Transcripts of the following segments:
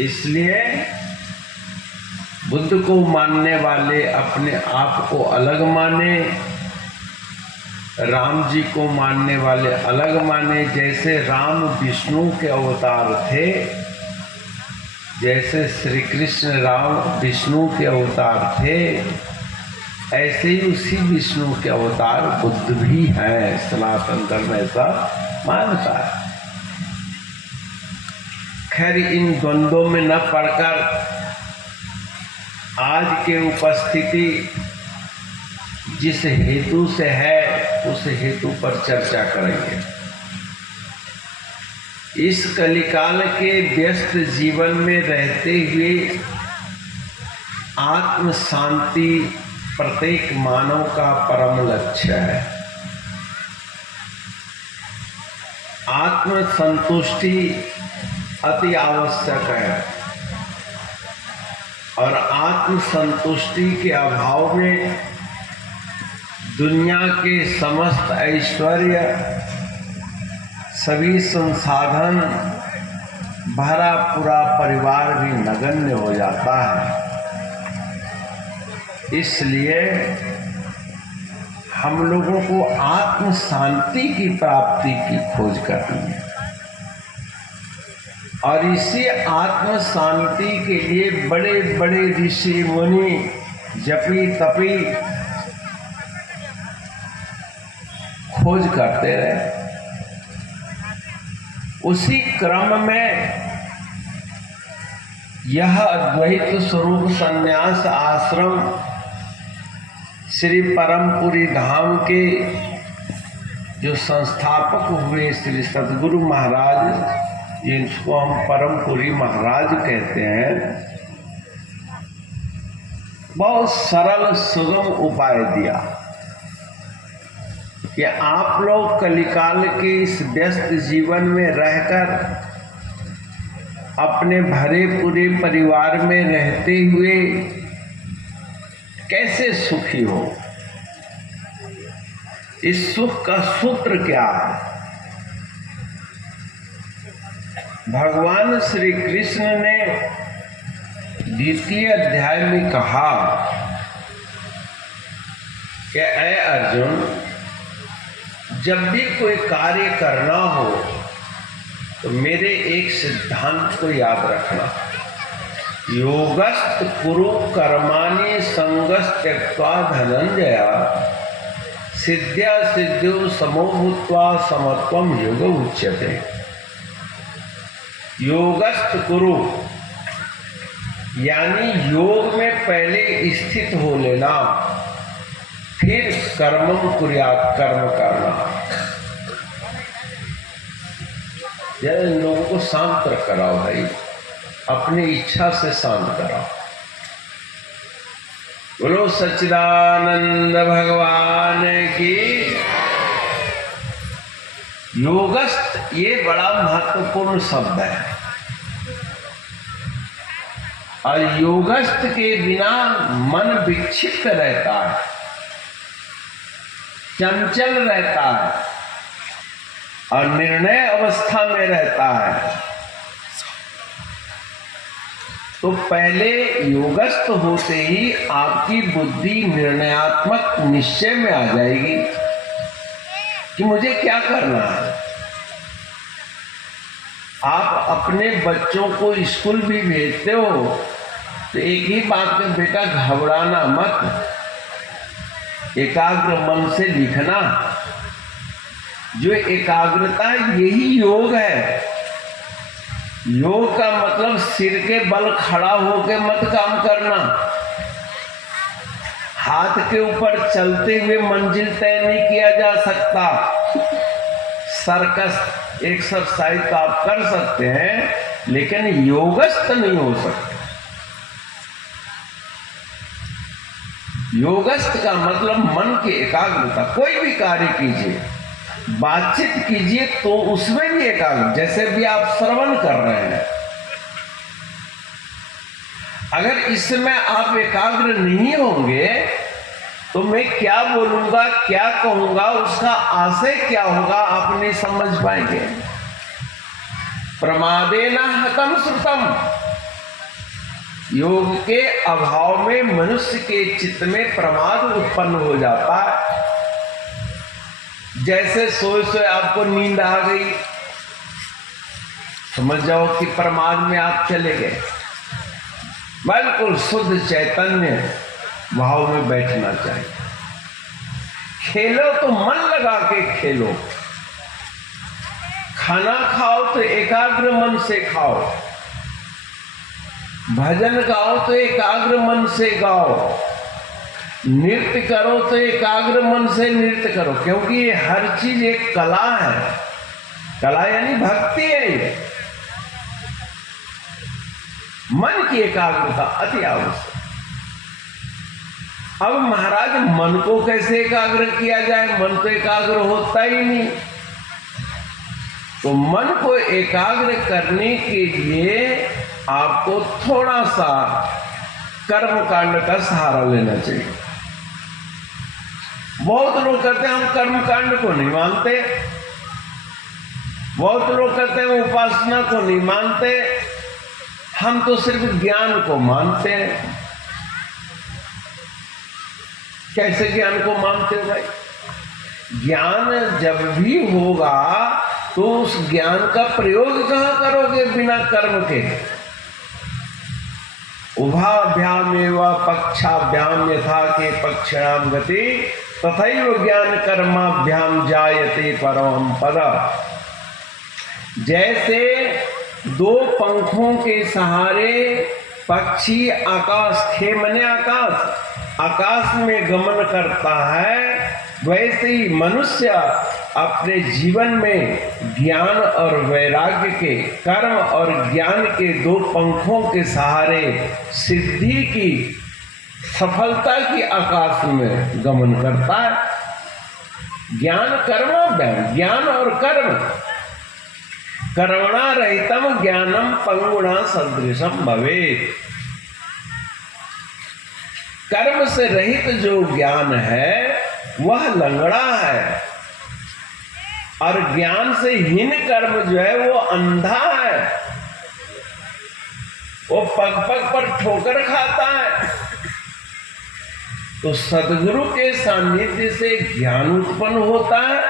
इसलिए बुद्ध को मानने वाले अपने आप को अलग माने, राम जी को मानने वाले अलग माने। जैसे राम विष्णु के अवतार थे, जैसे श्री कृष्ण राम विष्णु के अवतार थे, ऐसे ही उसी विष्णु के अवतार बुद्ध भी हैं। सनातन धर्म ऐसा मानता है। खैर, इन द्वंद्वों में न पड़कर आज के उपस्थिति जिस हेतु से है उस हेतु पर चर्चा करेंगे। इस कलिकाल के व्यस्त जीवन में रहते हुए आत्म शांति प्रत्येक मानव का परम लक्ष्य है। आत्म संतुष्टि अति आवश्यक है और आत्म संतुष्टि के अभाव में दुनिया के समस्त ऐश्वर्य, सभी संसाधन, भरा पूरा परिवार भी नगण्य हो जाता है। इसलिए हम लोगों को आत्म शांति की प्राप्ति की खोज करनी है और इसी आत्म शांति के लिए बड़े बड़े ऋषि मुनि, जपी तपी खोज करते रहे। उसी क्रम में यह अद्वैत स्वरूप संन्यास आश्रम श्री परमपुरी धाम के जो संस्थापक हुए श्री सद्गुरु महाराज, जिनको हम परमपुरी महाराज कहते हैं, बहुत सरल सुगम उपाय दिया कि आप लोग कलिकाल के इस व्यस्त जीवन में रहकर अपने भरे पूरे परिवार में रहते हुए कैसे सुखी हो। इस सुख का सूत्र क्या है? भगवान श्री कृष्ण ने द्वितीय अध्याय में कहा कि ऐ अर्जुन, जब भी कोई कार्य करना हो तो मेरे एक सिद्धांत को याद रखना। योगस्त कुरु कर्माणि संगस् त्यक्त्वा धनंजया सिद्ध्या सिद्ध्यौ समो भूत्वा समत्वम योग उच्यते। योगस्त कुरु यानी योग में पहले स्थित हो लेना, फिर कर्मम कुर्यात्, कर्म करना। जरा इन लोगों को शांत कराओ भाई, अपनी इच्छा से शांत कराओ। बोलो सच्चिदानंद भगवान की। योगस्थ ये बड़ा महत्वपूर्ण शब्द है और योगस्थ के बिना मन विक्षिप्त रहता है, चंचल रहता है और निर्णय अवस्था में रहता है। तो पहले योगस्थ होते ही आपकी बुद्धि निर्णयात्मक निश्चय में आ जाएगी कि मुझे क्या करना है। आप अपने बच्चों को स्कूल भी भेजते हो तो एक ही बात में, बेटा घबराना मत, एकाग्र मन से लिखना। जो एकाग्रता यही योग है। योग का मतलब सिर के बल खड़ा होकर मत काम करना, हाथ के ऊपर चलते हुए मंजिल तय नहीं किया जा सकता। सर्कस एक्सरसाइज तो आप कर सकते हैं लेकिन योगस्थ नहीं हो सकते। योगस्थ का मतलब मन की एकाग्रता। कोई भी कार्य कीजिए, बातचीत कीजिए तो उसमें भी एकाग्र, जैसे भी आप श्रवण कर रहे हैं, अगर इसमें आप एकाग्र नहीं होंगे तो मैं क्या बोलूंगा, क्या कहूंगा, उसका आशय क्या होगा, आप नहीं समझ पाएंगे। प्रमादेन हतम श्रुतम, योग के अभाव में मनुष्य के चित्त में प्रमाद उत्पन्न हो जाता है। जैसे सोए सोए आपको नींद आ गई, समझ जाओ कि प्रमाद में आप चले गए। बिल्कुल शुद्ध चैतन्य भाव में बैठना चाहिए। खेलो तो मन लगा के खेलो, खाना खाओ तो एकाग्र मन से खाओ, भजन गाओ तो एकाग्र मन से गाओ, नृत्य करो तो एकाग्र मन से नृत्य करो, क्योंकि ये हर चीज एक कला है। कला यानी भक्ति है। ये मन की एकाग्रता अति आवश्यक। अब महाराज मन को कैसे एकाग्र किया जाए? मन तो एकाग्र होता ही नहीं। तो मन को एकाग्र करने के लिए आपको थोड़ा सा कर्म कांड का सहारा लेना चाहिए। बहुत लोग कहते हैं हम कर्म कांड को नहीं मानते, बहुत लोग कहते हैं उपासना को नहीं मानते, हम तो सिर्फ ज्ञान को मानते हैं। कैसे ज्ञान को मानते हो भाई? ज्ञान जब भी होगा तो उस ज्ञान का प्रयोग कहां करोगे बिना कर्म के? उभाभ्याम एवं पक्षाभ्याम यथा के पक्षाम गति तथैव ज्ञान कर्माभ्याम जायते परमं पद। जैसे दो पंखों के सहारे पक्षी आकाश, खे मने आकाश में गमन करता है, वैसे ही मनुष्य अपने जीवन में ज्ञान और वैराग्य के, कर्म और ज्ञान के दो पंखों के सहारे सिद्धि की, सफलता की आकाश में गमन करता है। ज्ञान कर्माभ्याम, ज्ञान और कर्म, कर्मणा रहितम ज्ञानम पंगुणा सदृशम भवेत्। कर्म से रहित जो ज्ञान है वह लंगड़ा है, और ज्ञान से हीन कर्म जो है वो अंधा है, वो पग पग पर ठोकर खाता है। तो सद्गुरु के सानिध्य से ज्ञान उत्पन्न होता है,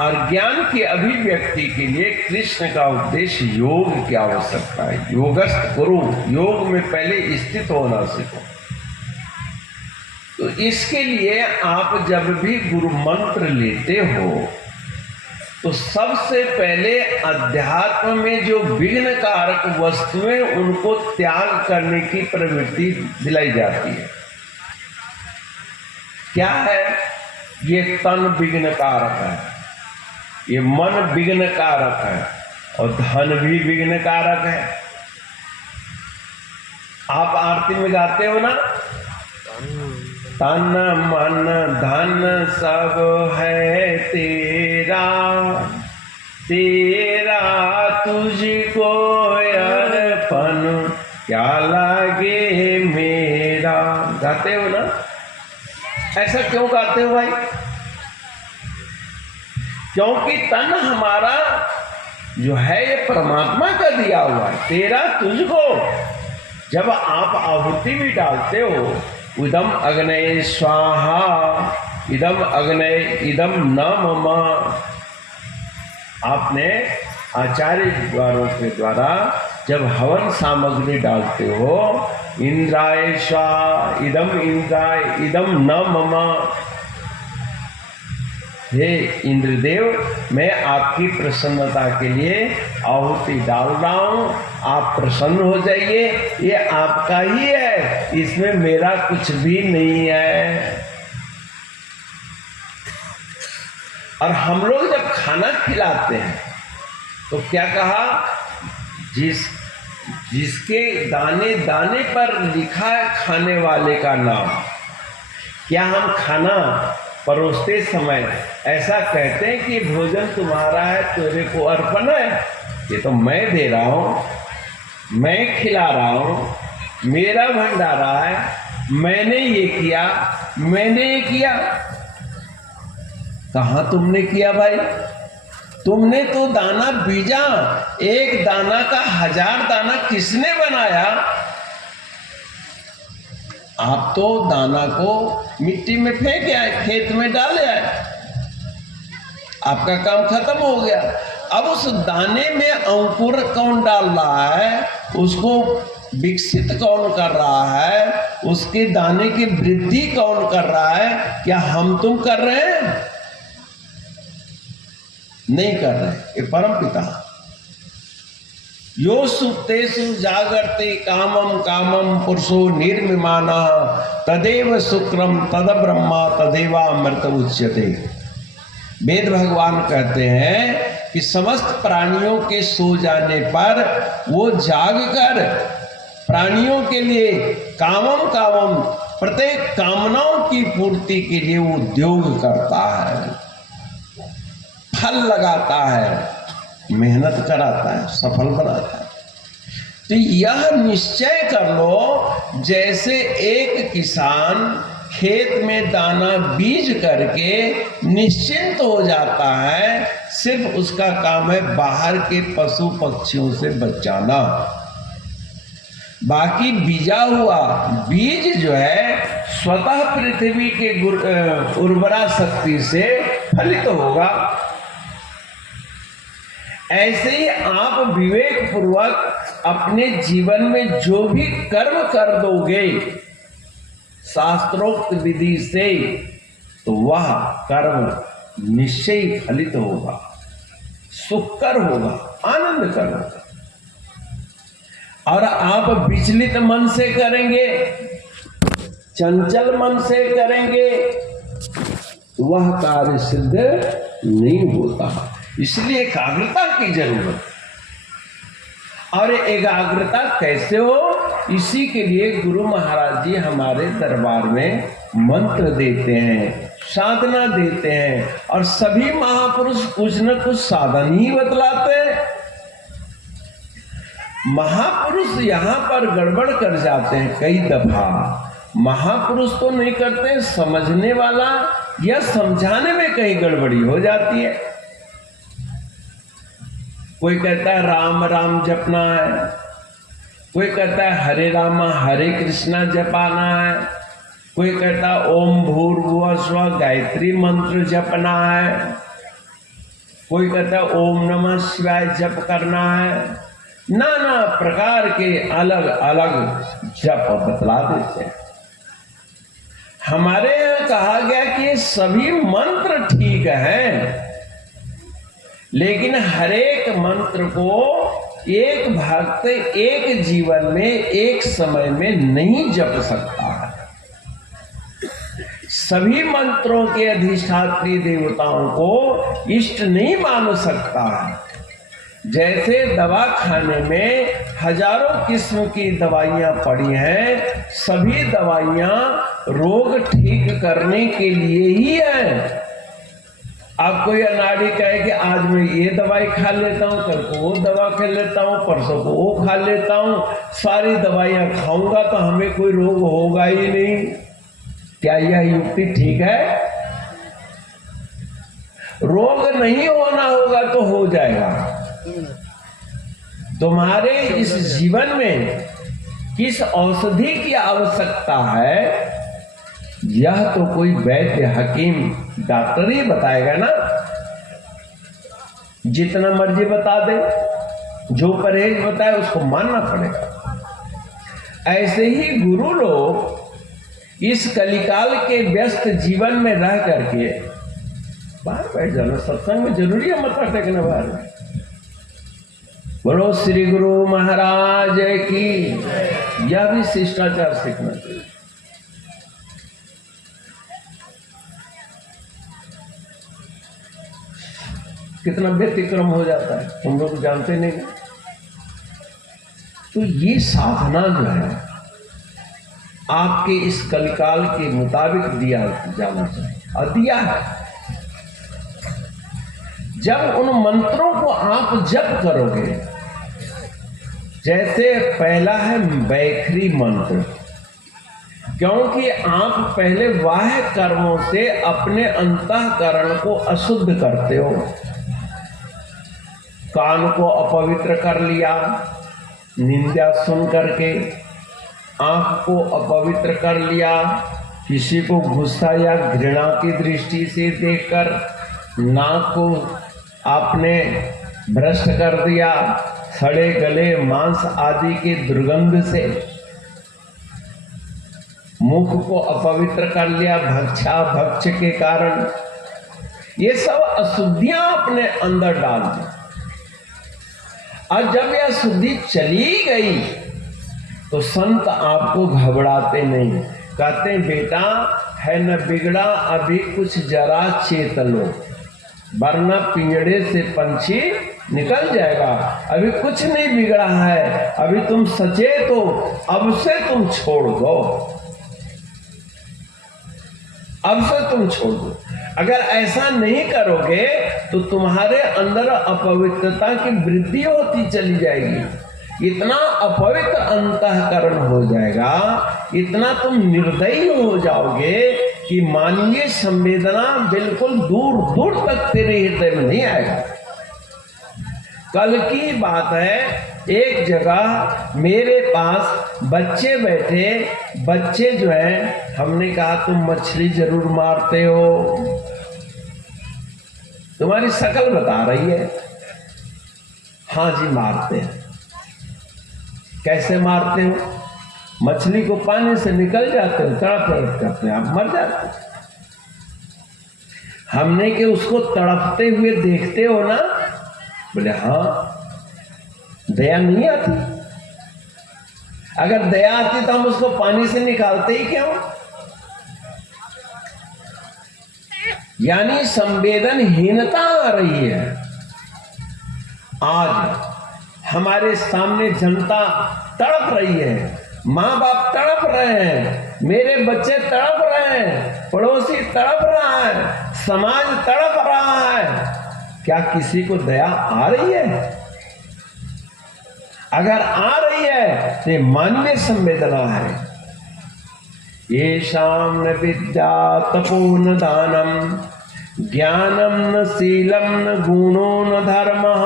और ज्ञान की अभिव्यक्ति के लिए कृष्ण का उपदेश योग की आवश्यकता है। योगस्थ गुरु, योग में पहले स्थित होना सीखो। तो इसके लिए आप जब भी गुरु मंत्र लेते हो तो सबसे पहले अध्यात्म में जो विघ्न कारक वस्तुएं उनको त्याग करने की प्रवृत्ति दिलाई जाती है। क्या है? ये तन विघ्न कारक है, ये मन विघ्न कारक है, और धन भी विघ्न कारक है। आप आरती में गाते हो ना, तन मन धन सब है तेरा, तेरा तुझको अर्पण क्या लागे मेरा। गाते हो ना? ऐसा क्यों गाते हो भाई? क्योंकि तन हमारा जो है ये परमात्मा का दिया हुआ है, तेरा तुझको। जब आप आहुति भी डालते हो, इदम अग्नये स्वाहा, इदम अग्नये इदम न मम, आपने आचार्य द्वारों के द्वारा जब हवन सामग्री डालते हो, इंद्राय स्वाहा, इदम इंद्राय इदम न मम। हे इंद्रदेव, मैं आपकी प्रसन्नता के लिए आहुति डाल रहा हूं, आप प्रसन्न हो जाइए, ये आपका ही है, इसमें मेरा कुछ भी नहीं है। और हम लोग जब खाना खिलाते हैं तो क्या कहा? जिसके दाने दाने पर लिखा है खाने वाले का नाम। क्या हम खाना परोसते समय ऐसा कहते हैं कि भोजन तुम्हारा है, तेरे को अर्पण है? ये तो मैं दे रहा हूं, मैं खिला रहा हूं, मेरा भंडारा है, मैंने ये किया, मैंने ये किया। कहां तुमने किया भाई? तुमने तो दाना बीजा, एक दाना का 1000 दाना किसने बनाया? आप तो दाना को मिट्टी में फेंक आए, खेत में डाले आए, आपका काम खत्म हो गया। अब उस दाने में अंकुर कौन डाल रहा है, उसको विकसित कौन कर रहा है, उसके दाने की वृद्धि कौन कर रहा है? क्या हम तुम कर रहे हैं? नहीं कर रहे। ये परम पिता यो सुप्तेषु जागर्ते कामम कामम पुरुषो निर्मिमानः तदेव शुक्रम तद ब्रह्मा तदेवामृत उच्यते। वेद भगवान कहते हैं कि समस्त प्राणियों के सो जाने पर वो जागकर प्राणियों के लिए कामम कामम प्रत्येक कामनाओं की पूर्ति के लिए वो उद्योग करता है, फल लगाता है, मेहनत कराता है, सफल बनाता है। तो यह निश्चय कर लो, जैसे एक किसान खेत में दाना बीज करके निश्चिंत हो जाता है, सिर्फ उसका काम है बाहर के पशु पक्षियों से बचाना। बाकी बीजा हुआ बीज जो है स्वतः पृथ्वी के उर्वरा शक्ति से फलित होगा। ऐसे ही आप विवेक पूर्वक अपने जीवन में जो भी कर्म कर दोगे शास्त्रोक्त विधि से, तो वह कर्म निश्चय फलित होगा, सुखकर होगा, आनंदकर होगा। और आप विचलित मन से करेंगे, चंचल मन से करेंगे, वह कार्य सिद्ध नहीं होता। इसलिए एकाग्रता की जरूरत। और एकाग्रता कैसे हो, इसी के लिए गुरु महाराज जी हमारे दरबार में मंत्र देते हैं, साधना देते हैं, और सभी महापुरुष कुछ न कुछ साधन ही बतलाते हैं। महापुरुष यहां पर गड़बड़ कर जाते हैं कई दफा। महापुरुष तो नहीं करते, समझने वाला या समझाने में कहीं गड़बड़ी हो जाती है। कोई कहता है राम राम जपना है, कोई कहता है हरे रामा हरे कृष्णा जपाना है, कोई कहता है ओम भूर्भुवः स्वः गायत्री मंत्र जपना है, कोई कहता है ओम नमः शिवाय जप करना है। नाना प्रकार के अलग अलग जप बतला देते हैं। हमारे यहाँ कहा गया कि ये सभी मंत्र ठीक हैं, लेकिन हरेक मंत्र को एक भक्त एक जीवन में एक समय में नहीं जप सकता है। सभी मंत्रों के अधिष्ठात्री देवताओं को इष्ट नहीं मान सकता है। जैसे दवा खाने में हजारों किस्म की दवाइयां पड़ी हैं, सभी दवाइयां रोग ठीक करने के लिए ही है। आप कोई अनाड़ी कहे कि आज मैं ये दवाई खा लेता हूँ, कल को वो दवा खा लेता हूँ, परसों को वो खा लेता हूँ, सारी दवाइयां खाऊंगा तो हमें कोई रोग होगा ही नहीं। क्या यह युक्ति ठीक है? रोग नहीं होना होगा तो हो जाएगा। तुम्हारे इस जीवन में किस औषधि की आवश्यकता है, यह तो कोई वैद्य हकीम डॉक्टर ही बताएगा ना। जितना मर्जी बता दे, जो परहेज बताए उसको मानना पड़ेगा। ऐसे ही गुरु लोग इस कलिकाल के व्यस्त जीवन में रह करके बाहर बैठ जाना। सत्संग में जरूरी है मत्था टेकना बाहर में। बोलो श्री गुरु महाराज की। यह भी शिष्टाचार सीखना चाहिए। कितना व्यतिक्रम हो जाता है तुम लोग जानते नहीं। तो ये साधना जो है आपके इस कलिकाल के मुताबिक दिया जाना चाहिए और दिया है। जब उन मंत्रों को आप जप करोगे, जैसे पहला है बैखरी मंत्र, क्योंकि आप पहले बाह्य कर्मों से अपने अंतःकरण को अशुद्ध करते हो। कान को अपवित्र कर लिया निंदा सुन करके, आंख को अपवित्र कर लिया, किसी को गुस्सा या घृणा की दृष्टि से देखकर, नाक को आपने भ्रष्ट कर दिया, सड़े गले मांस आदि की दुर्गंध से, मुख को अपवित्र कर लिया भक्षा भक्ष के कारण, ये सब अशुद्धियां अपने अंदर डाल दी। और जब यह शुद्धि चली गई तो संत आपको घबराते नहीं, कहते बेटा है न बिगड़ा अभी कुछ जरा चेत लो, वरना पिंजड़े से पंछी निकल जाएगा। अभी कुछ नहीं बिगड़ा है, अभी तुम सचेत हो, अब से तुम छोड़ दो, अब से तुम छोड़ दो। अगर ऐसा नहीं करोगे तो तुम्हारे अंदर अपवित्रता की वृद्धि होती चली जाएगी, इतना अपवित्र अंतःकरण हो जाएगा, इतना तुम निर्दयी हो जाओगे कि मानवीय संवेदना बिल्कुल दूर दूर तक तेरे हृदय में नहीं आएगा। कल की बात है, एक जगह मेरे पास बच्चे बैठे, बच्चे जो हैं, हमने कहा तुम मछली जरूर मारते हो, तुम्हारी शक्ल बता रही है। हाँ जी मारते हैं। कैसे मारते हो? मछली को पानी से निकल जाते हो, तड़प करते हैं, आप मर जाते हो। हमने के उसको तड़पते हुए देखते हो ना? बोले हाँ। दया नहीं आती? अगर दया आती तो हम उसको पानी से निकालते ही क्यों? यानी संवेदनहीनता आ रही है। आज हमारे सामने जनता तड़प रही है, माँ बाप तड़प रहे हैं, मेरे बच्चे तड़प रहे हैं, पड़ोसी तड़प रहा है, समाज तड़प रहा है। क्या किसी को दया आ रही है? अगर आ रही है तो मानवीय संवेदना है। ये शाम न विद्या तपो न दानम, ज्ञानम न शीलम न गुणो न धर्मः,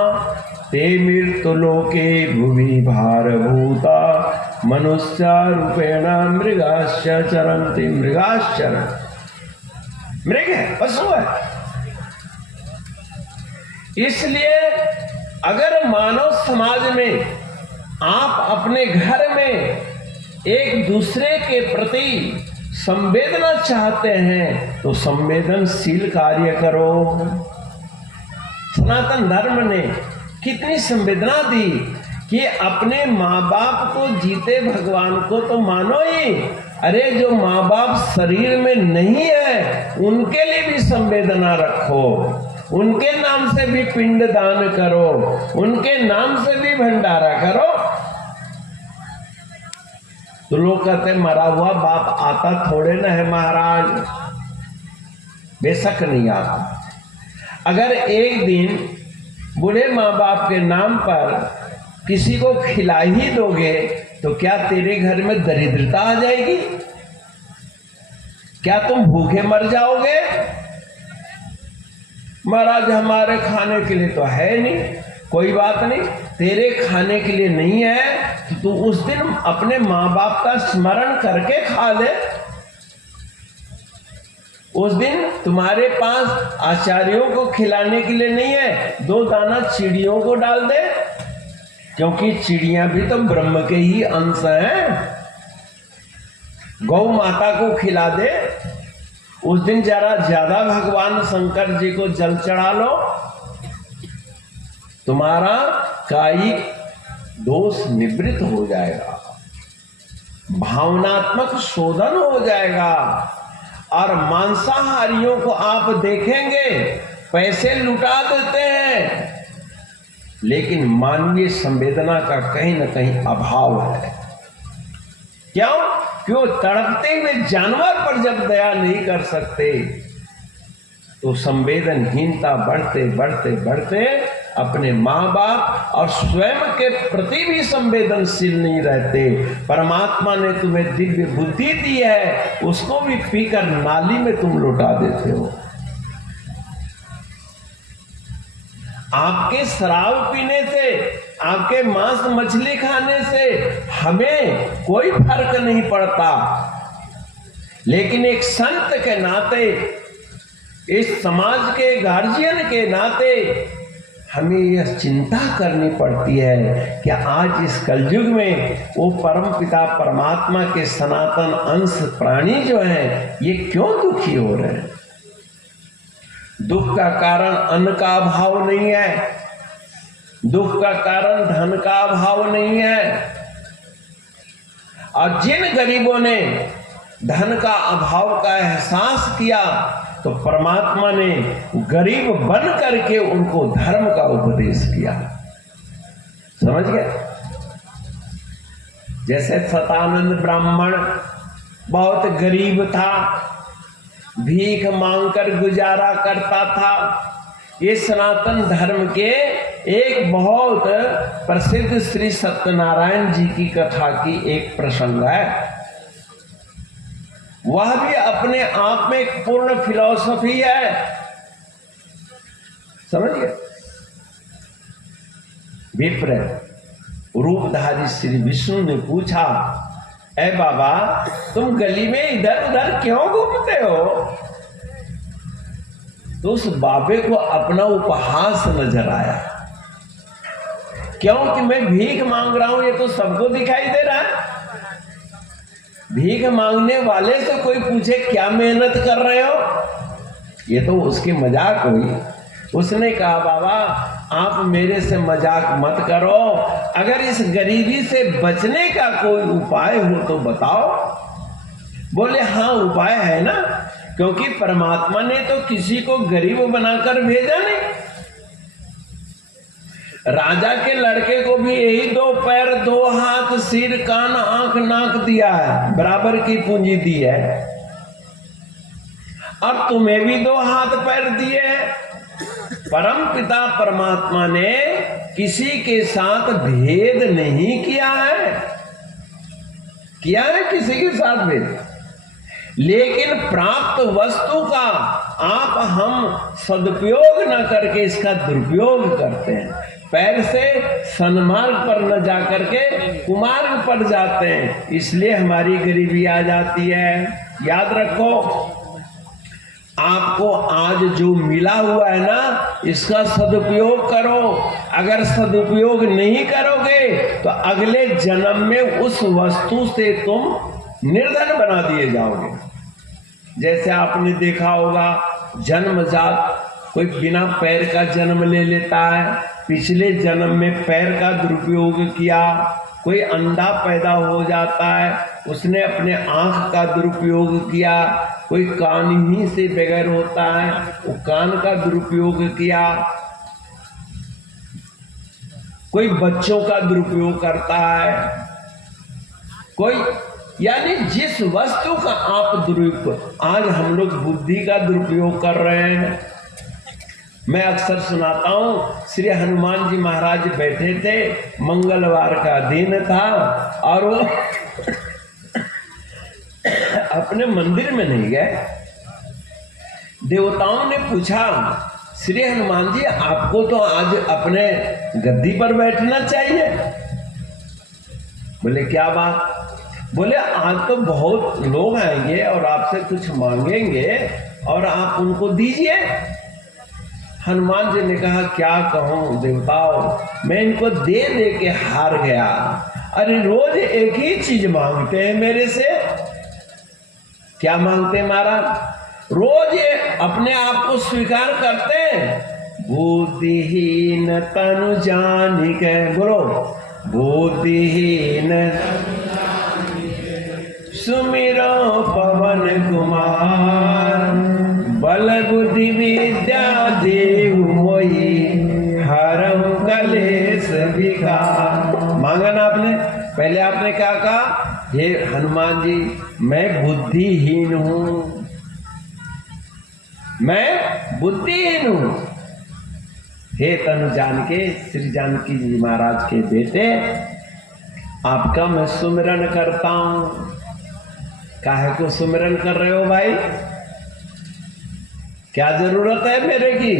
ते मृत्युलोके भुवि भारभूता, मनुष्य रूपेण मृगाश्च चरन्ति। मृगाश्चरण, मृग है, पशु है। इसलिए अगर मानव समाज में आप अपने घर में एक दूसरे के प्रति संवेदना चाहते हैं तो संवेदनशील कार्य करो। सनातन धर्म ने कितनी संवेदना दी कि अपने माँ बाप को जीते भगवान को तो मानो ही, अरे जो माँ बाप शरीर में नहीं है उनके लिए भी संवेदना रखो, उनके नाम से भी पिंड दान करो, उनके नाम से भी भंडारा करो। तो लोग कहते मरा हुआ बाप आता थोड़े न है महाराज। बेशक नहीं आता। अगर एक दिन बूढ़े माँ बाप के नाम पर किसी को खिला ही दोगे तो क्या तेरे घर में दरिद्रता आ जाएगी? क्या तुम भूखे मर जाओगे? महाराज हमारे खाने के लिए तो है नहीं। कोई बात नहीं, तेरे खाने के लिए नहीं है तो तू उस दिन अपने माँ बाप का स्मरण करके खा ले। उस दिन तुम्हारे पास आचार्यों को खिलाने के लिए नहीं है, 2 दाना चिड़ियों को डाल दे, क्योंकि चिड़ियां भी तो ब्रह्म के ही अंश हैं। गौ माता को खिला दे। उस दिन जरा ज्यादा भगवान शंकर जी को जल चढ़ा लो, तुम्हारा कायिक दोष निवृत्त हो जाएगा, भावनात्मक शोधन हो जाएगा। और मांसाहारियों को आप देखेंगे पैसे लुटा देते हैं, लेकिन मानवीय संवेदना का कहीं न कहीं अभाव है। क्यों? क्यों? तड़पते हुए जानवर पर जब दया नहीं कर सकते तो संवेदनहीनता बढ़ते बढ़ते बढ़ते अपने माँ बाप और स्वयं के प्रति भी संवेदनशील नहीं रहते। परमात्मा ने तुम्हें दिव्य बुद्धि दी है, उसको भी पीकर नाली में तुम लौटा देते हो। आपके शराब पीने से आपके मांस मछली खाने से हमें कोई फर्क नहीं पड़ता, लेकिन एक संत के नाते, इस समाज के गार्जियन के नाते हमें यह चिंता करनी पड़ती है कि आज इस कलयुग में वो परम पिता परमात्मा के सनातन अंश प्राणी जो हैं ये क्यों दुखी हो रहे हैं। दुख का कारण अन्न का अभाव नहीं है, दुख का कारण धन का अभाव नहीं है। और जिन गरीबों ने धन का अभाव का एहसास किया तो परमात्मा ने गरीब बन करके उनको धर्म का उपदेश किया। समझ गए? जैसे सतानंद ब्राह्मण बहुत गरीब था, भीख मांगकर गुजारा करता था। ये सनातन धर्म के एक बहुत प्रसिद्ध श्री सत्यनारायण जी की कथा की एक प्रसंग है। वह भी अपने आप में एक पूर्ण फिलॉसफी है। समझिए? विप्र रूपधारी श्री विष्णु ने पूछा, ऐ बाबा तुम गली में इधर उधर क्यों घूमते हो? तो उस बाबे को अपना उपहास नजर आया, क्योंकि मैं भीख मांग रहा हूं, ये तो सबको दिखाई दे रहा है। भीख मांगने वाले से कोई पूछे क्या मेहनत कर रहे हो, ये तो उसकी मजाक हुई। उसने कहा बाबा आप मेरे से मजाक मत करो, अगर इस गरीबी से बचने का कोई उपाय हो तो बताओ। बोले हाँ उपाय है ना, क्योंकि परमात्मा ने तो किसी को गरीब बनाकर भेजा नहीं। राजा के लड़के को भी यही 2 पैर 2 हाथ सिर कान आंख नाक दिया है, बराबर की पूंजी दी है। अब तुम्हें भी 2 हाथ पैर दिए हैं। परम पिता परमात्मा ने किसी के साथ भेद नहीं किया है, किसी के साथ भेद, लेकिन प्राप्त वस्तु का हम सदुपयोग न करके इसका दुरुपयोग करते हैं। पैर से सन्मार्ग पर न जाकर के कुमार्ग पर जाते हैं, इसलिए हमारी गरीबी आ जाती है। याद रखो, आपको आज जो मिला हुआ है ना, इसका सदुपयोग करो। अगर सदुपयोग नहीं करोगे तो अगले जन्म में उस वस्तु से तुम निर्धन बना दिए जाओगे। जैसे आपने देखा होगा, जन्मजात कोई बिना पैर का जन्म ले लेता है, पिछले जन्म में पैर का दुरुपयोग किया। कोई अंधा पैदा हो जाता है, उसने अपने आंख का दुरुपयोग किया। कोई कान ही से बगैर होता है, वो कान का दुरुपयोग किया। कोई बच्चों का दुरुपयोग करता है, कोई, यानी जिस वस्तु का आप दुरुपयोग, आज हम लोग बुद्धि का दुरुपयोग कर रहे हैं। मैं अक्सर सुनाता हूं, श्री हनुमान जी महाराज बैठे थे, मंगलवार का दिन था और वो अपने मंदिर में नहीं गए। देवताओं ने पूछा, श्री हनुमान जी आपको तो आज अपने गद्दी पर बैठना चाहिए। बोले क्या बात? बोले आज तो बहुत लोग आएंगे और आपसे कुछ मांगेंगे और आप उनको दीजिए। हनुमान जी ने कहा क्या कहूं देवताओं, मैं इनको दे दे के हार गया। अरे रोज एक ही चीज मांगते हैं मेरे से। क्या मांगते हैं महाराज? रोज ये अपने आप को स्वीकार करते हैं, बुद्धिहीन तनु जानिके, बोलो बुद्धिहीन सुमिरो पवन कुमार, बल बुद्धि विद्या देव मोहि, हरहु कलेश विकार। मांगा ना आपने? पहले आपने क्या कहा? हे हनुमान जी मैं बुद्धिहीन हूं, मैं बुद्धिहीन हूं। हे तनु जानके, श्री जानकी जी महाराज के बेटे, आपका मैं सुमिरन करता हूं। काहे को सुमिरन कर रहे हो भाई? क्या जरूरत है मेरे की?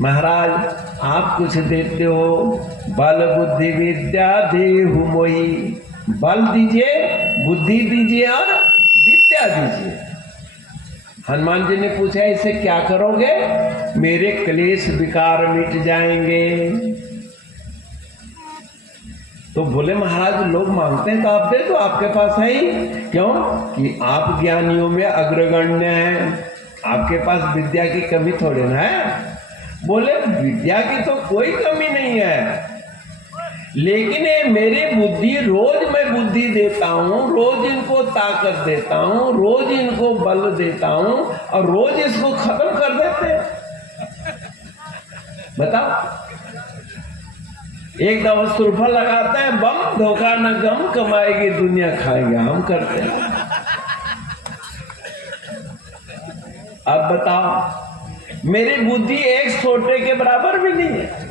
महाराज आप कुछ देते हो, बल बुद्धि विद्या देहु मोहि। बल दीजिए, बुद्धि दीजिए और विद्या दीजिए। हनुमान जी ने पूछा इसे क्या करोगे? मेरे क्लेश विकार मिट जाएंगे। तो बोले महाराज लोग मांगते हैं तो आप दे दो, आपके पास है ही। क्यों? कि आप ज्ञानियों में अग्रगण्य हैं, आपके पास विद्या की कमी थोड़ी ना है। बोले विद्या की तो कोई कमी नहीं है, लेकिन ये मेरी बुद्धि, रोज मैं बुद्धि देता हूँ, रोज इनको ताकत देता हूँ, रोज इनको बल देता हूँ और रोज इसको खत्म कर देते हैं। बताओ, एक दफा सुरफा लगाते हैं बम, धोखा न गम, कमाएगी दुनिया खाएंगे हम करते हैं। अब बताओ, मेरी बुद्धि एक सोटे के बराबर भी नहीं है,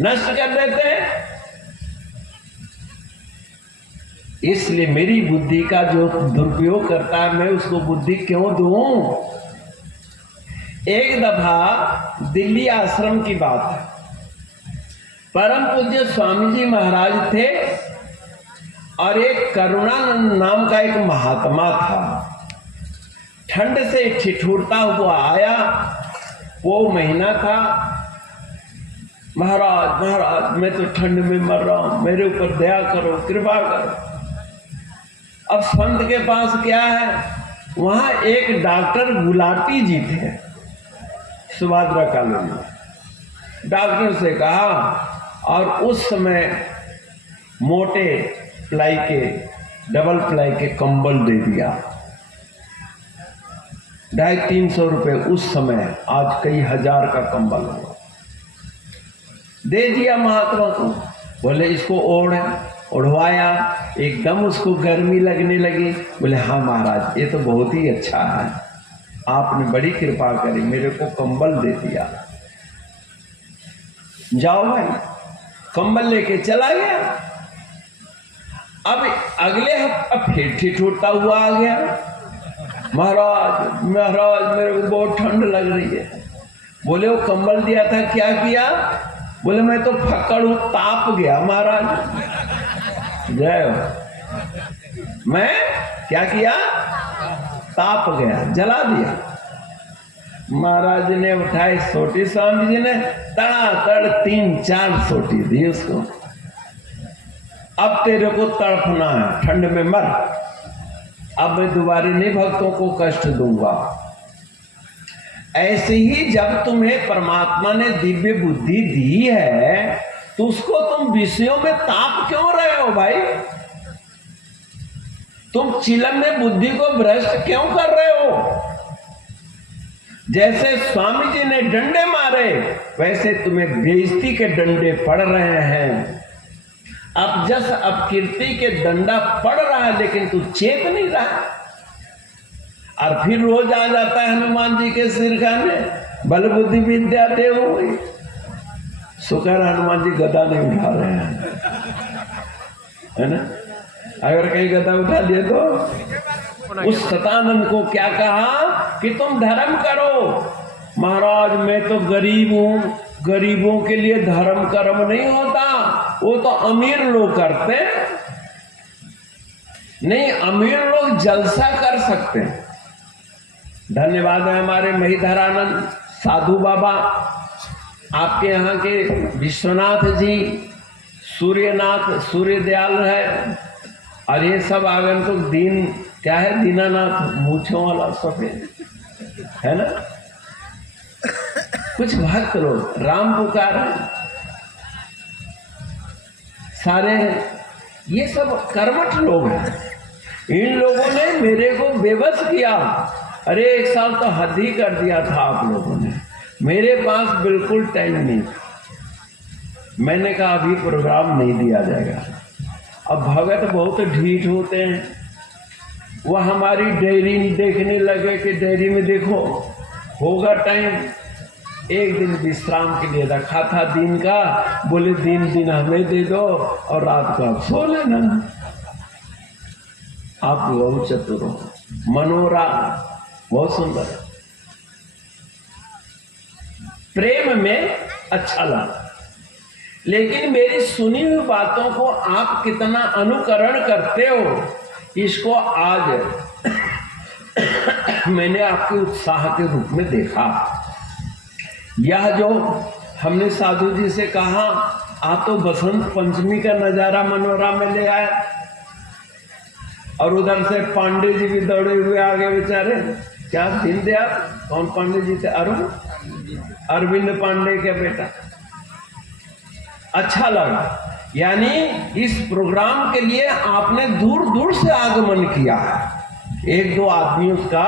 नष्ट कर देते हैं। इसलिए मेरी बुद्धि का जो दुरुपयोग करता है, मैं उसको बुद्धि क्यों दूं? एक दफा दिल्ली आश्रम की बात है, परम पूज्य स्वामी जी महाराज थे और एक करुणानंद नाम का एक महात्मा था। ठंड से ठिठुरता हुआ आया, वो महीना था। महाराज महाराज मैं तो ठंड में मर रहा हूं, मेरे ऊपर दया करो, कृपा करो। अब संत के पास क्या है, वहां एक डॉक्टर गुलाटी जी थे सुभाद्रा कॉलोनी में। डॉक्टर से कहा, और उस समय मोटे प्लाई के, डबल प्लाई के कंबल दे दिया, 250-300 रुपए उस समय, आज कई हजार का कंबल होगा, दे दिया महात्मा को। बोले इसको ओढ़वाया, एकदम उसको गर्मी लगने लगी। बोले हाँ महाराज ये तो बहुत ही अच्छा है, आपने बड़ी कृपा करी, मेरे को कंबल दे दिया। जाओ भाई, कंबल लेके चला गया। अब अगले हफ्ते फिर ठिठुरता हुआ आ गया, महाराज महाराज मेरे को बहुत ठंड लग रही है। बोले वो कंबल दिया था क्या किया? बोले मैं तो फक्कड़ हूं, ताप गया महाराज। जय हो। मैं क्या किया? ताप गया, जला दिया। महाराज ने उठाई सोटी, स्वामी जी ने तड़ातड़ 3-4 सोटी दी उसको। अब तेरे को तड़पना है, ठंड में मर, अब मैं दोबारा नहीं भक्तों को कष्ट दूंगा। ऐसे ही जब तुम्हें परमात्मा ने दिव्य बुद्धि दी है तो उसको तुम विषयों में ताप क्यों रहे हो भाई? तुम चिलम में बुद्धि को भ्रष्ट क्यों कर रहे हो? जैसे स्वामी जी ने डंडे मारे, वैसे तुम्हें बेइज्जती के डंडे पड़ रहे हैं। अब जस अब कीर्ति के डंडा पड़ रहा है, लेकिन तू चेत नहीं रहा। और फिर रोज आ जाता है हनुमान जी के सिर खाने, बल बुद्धि विद्या देव। शुक्र हनुमान जी गदा नहीं उठा रहे हैं, है ना? अगर कहीं गदा उठा लिए तो उस सतानंद को क्या कहा कि तुम धर्म करो। महाराज मैं तो गरीब हूं, गरीबों के लिए धर्म कर्म नहीं होता, वो तो अमीर लोग करते नहीं, अमीर लोग जलसा कर सकते हैं। धन्यवाद है हमारे महिधरानंद साधु बाबा, आपके यहाँ के विश्वनाथ जी, सूर्यनाथ, सूर्य दयाल है, और ये सब आगंतुक दीन क्या है, दीनानाथ मूछों वाला सफेद, है ना? कुछ भक्त लोग राम पुकार है, सारे ये सब कर्मठ लोग हैं। इन लोगों ने मेरे को बेबस किया। अरे एक साल तो हद ही कर दिया था आप लोगों ने, मेरे पास बिल्कुल टाइम नहीं था। मैंने कहा अभी प्रोग्राम नहीं दिया जाएगा। अब भगत बहुत ढीठ होते हैं, वह हमारी डायरी देखने लगे कि डायरी में देखो होगा टाइम। एक दिन विश्राम के लिए रखा था दिन का, बोले दिन हमें दे दो और रात को आप सो लेना। आप बहुत चतुर हो, मनोरा बहुत सुंदर। प्रेम में अच्छा लगा, लेकिन मेरी सुनी हुई बातों को आप कितना अनुकरण करते हो, इसको आज मैंने आपके उत्साह के रूप में देखा। यह जो हमने साधु जी से कहा, आप तो बसंत पंचमी का नजारा मनोरा में ले आए, और उधर से पांडे जी भी दौड़े हुए आगे बेचारे। क्या दिन दे आप? कौन पांडे जी थे? अरविंद पांडे के बेटा। अच्छा लगा, यानी इस प्रोग्राम के लिए आपने दूर दूर से आगमन किया है। एक दो आदमी उसका,